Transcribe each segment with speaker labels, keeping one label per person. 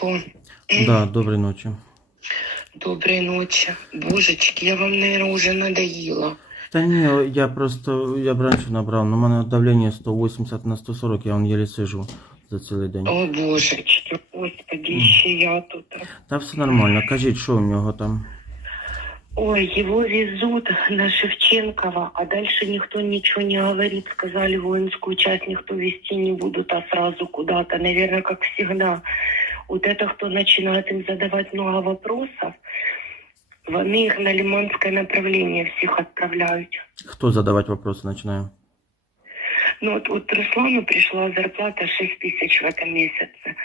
Speaker 1: Алло.
Speaker 2: Да, доброй ночи.
Speaker 1: Доброй ночи. Божечки, я вам, наверное, уже надоела.
Speaker 2: Та ні, я просто, я б раніше набрав, но у мене давлення 180 на 140, я вон еле сижу за цілий день.
Speaker 1: О, божечки, господи, еще я тут.
Speaker 2: Та все нормально, кажіть, що у нього там?
Speaker 1: Ой, его везут на Шевченкова, а дальше никто ничего не говорит. Сказали, воинскую часть никто вести не будут, а сразу куда-то. Наверное, как всегда. Вот это, кто начинает им задавать много вопросов, вони их на Лиманское направление всех отправляют.
Speaker 2: Хто задавати вопроси починає?
Speaker 1: Ну вот, вот Руслану пришла зарплата 6 тысяч в этом месяце.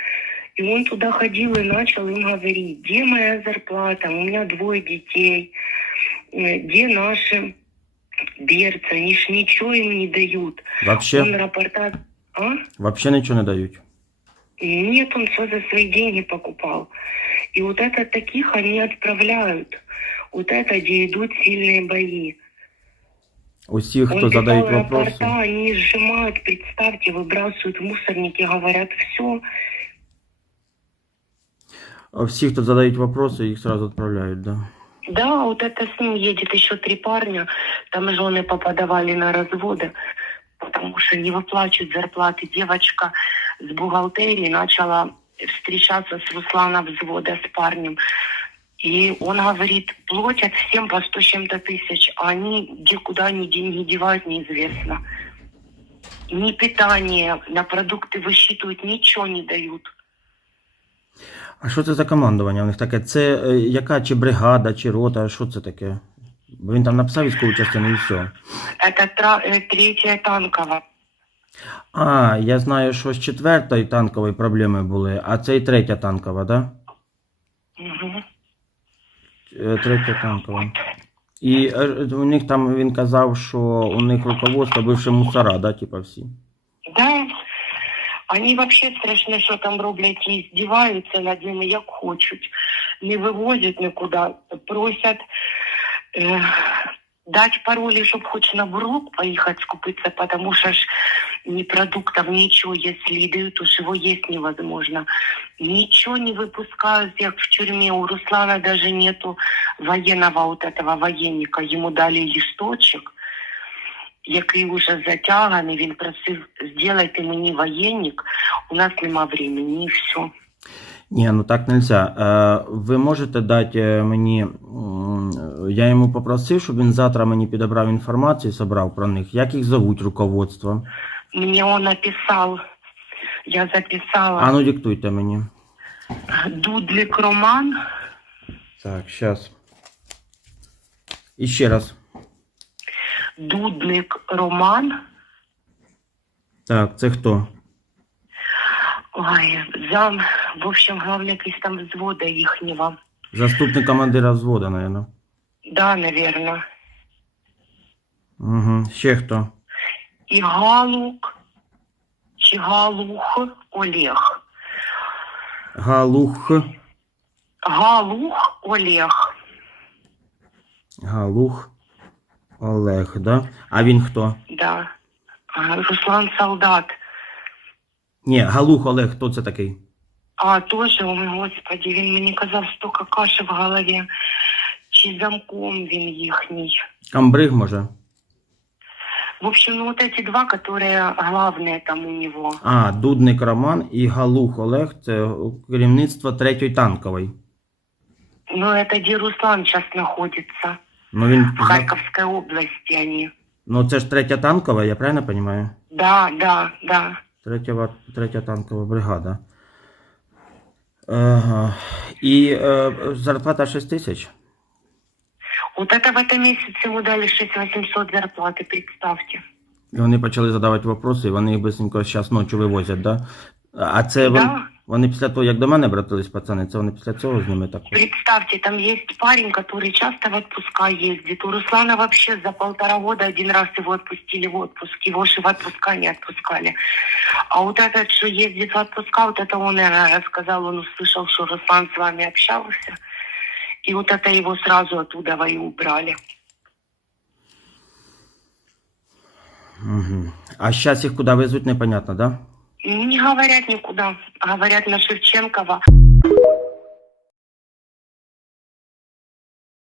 Speaker 1: И он туда ходил и начал им говорить, где моя зарплата, у меня двое детей, э, где наши берцы, они ж ничего им не дают. Он
Speaker 2: Вообще,
Speaker 1: рапорта... А?
Speaker 2: вообще нічого не дають.
Speaker 1: Нет, он все за свои деньги покупал. И вот это таких они отправляют. Вот это, где идут сильные бои.
Speaker 2: Усі, хто
Speaker 1: Он
Speaker 2: задають
Speaker 1: писал
Speaker 2: вопроси.
Speaker 1: рапорта, они сжимают, представьте, выбрасывают в мусорники, говорят, все,
Speaker 2: А Всі, хто задають вопроси, їх сразу відправляють, да.
Speaker 1: Да, вот это с ним едет еще три парня. Там жены попадавали на разводы, потому что не выплачивают зарплаты. Девочка с бухгалтерии начала встречаться с Руслана взвода с парнем. И он говорит, платят всем по 100 с чем-то тысяч, а они где куда они деньги девают, неизвестно. Ни питание, на продукты высчитывают, ничего не дают.
Speaker 2: А що це за командування у них таке? Це е, яка чи бригада, чи рота, що це таке? Бо він там написав військову частину і все.
Speaker 1: Это тра- э, третья танковая.
Speaker 2: А, я знаю, що з четвертої танкової проблеми були, а це і третя танкова, да?
Speaker 1: Мгм.
Speaker 2: Е, Третя танкова. І е, у них там він казав, що у них руководство бивше мусора, да, типа всі.
Speaker 1: Да. Они вообще страшно, що там роблять і здіваються над ними, як хочуть. Не вивозять нікуди, просять е, дати паролі, щоб хоч на бурлук поїхати скупитися, тому що ж ні продуктів, нічого, якщо і дають, то ж його невозможно. Ничего не выпускают, как в тюрьме. У Руслана даже нету военного вот этого военника. Ему дали листочек, який уже затяганий. Він просив, зробити мені воєнник. У нас нема времени, і все.
Speaker 2: Ні, ну так нельзя. Е, ви можете дати е, мені. Я йому попросив, щоб він завтра мені підібрав інформацію, собрав про них, як їх зовуть руководство.
Speaker 1: Мне он написал, я записала,
Speaker 2: А ну диктуйте мені.
Speaker 1: Дудлик Роман,
Speaker 2: Так, зараз. І ще раз.
Speaker 1: Дудник Роман,
Speaker 2: Так, це хто?
Speaker 1: ой, зам, в общем, главный якийсь там взвода їхнього.
Speaker 2: Заступник командира взвода, наверное.
Speaker 1: Да, наверное.
Speaker 2: Угу. Ще хто?
Speaker 1: І Галук, чи Галух Олег.
Speaker 2: Галух.
Speaker 1: Галух Олег.
Speaker 2: Галух. Олег, да? А він хто?
Speaker 1: Да. А, Руслан Солдат.
Speaker 2: Ні, Галух Олег, хто це такий?
Speaker 1: А тоже, ой, господи, він мені казав столько каші в голові Чи замком він їхній.
Speaker 2: Камбриг, може?
Speaker 1: В общем, ну вот эти два, которые главные там у него.
Speaker 2: А, Дудник Роман і Галух Олег це керівництво третьої танкової.
Speaker 1: Ну, это где Руслан сейчас находится.
Speaker 2: Ну він
Speaker 1: В Харьковской области они.
Speaker 2: Ну це ж третя танкова, я правильно розумію?
Speaker 1: Да, да, да.
Speaker 2: Третя, ва- третя танкова бригада. Ага. І е, зарплата 6 тисяч?
Speaker 1: Вот это в этом месяце ему дали 6800 зарплаты, представьте.
Speaker 2: І вони почали задавати вопроси, і вони їх бисенько зараз ночі вивозять, да? А це вон-
Speaker 1: Да.
Speaker 2: вони після того, як до мене обратились пацани, це вони після цього з ними так.
Speaker 1: Представьте, там есть парень, который часто в отпуска ездит. У Руслана вообще за полтора года один раз его отпустили в отпуск. Его же в отпуска не отпускали. А вот этот, что ездит в отпуска, вот это он наверное, рассказал, он услышал, что Руслан с вами общался. И вот это его сразу оттуда и убрали.
Speaker 2: Угу. А зараз їх куди везуть, непонятно, да?
Speaker 1: Не говорят никуда. Говорят на Шевченкова.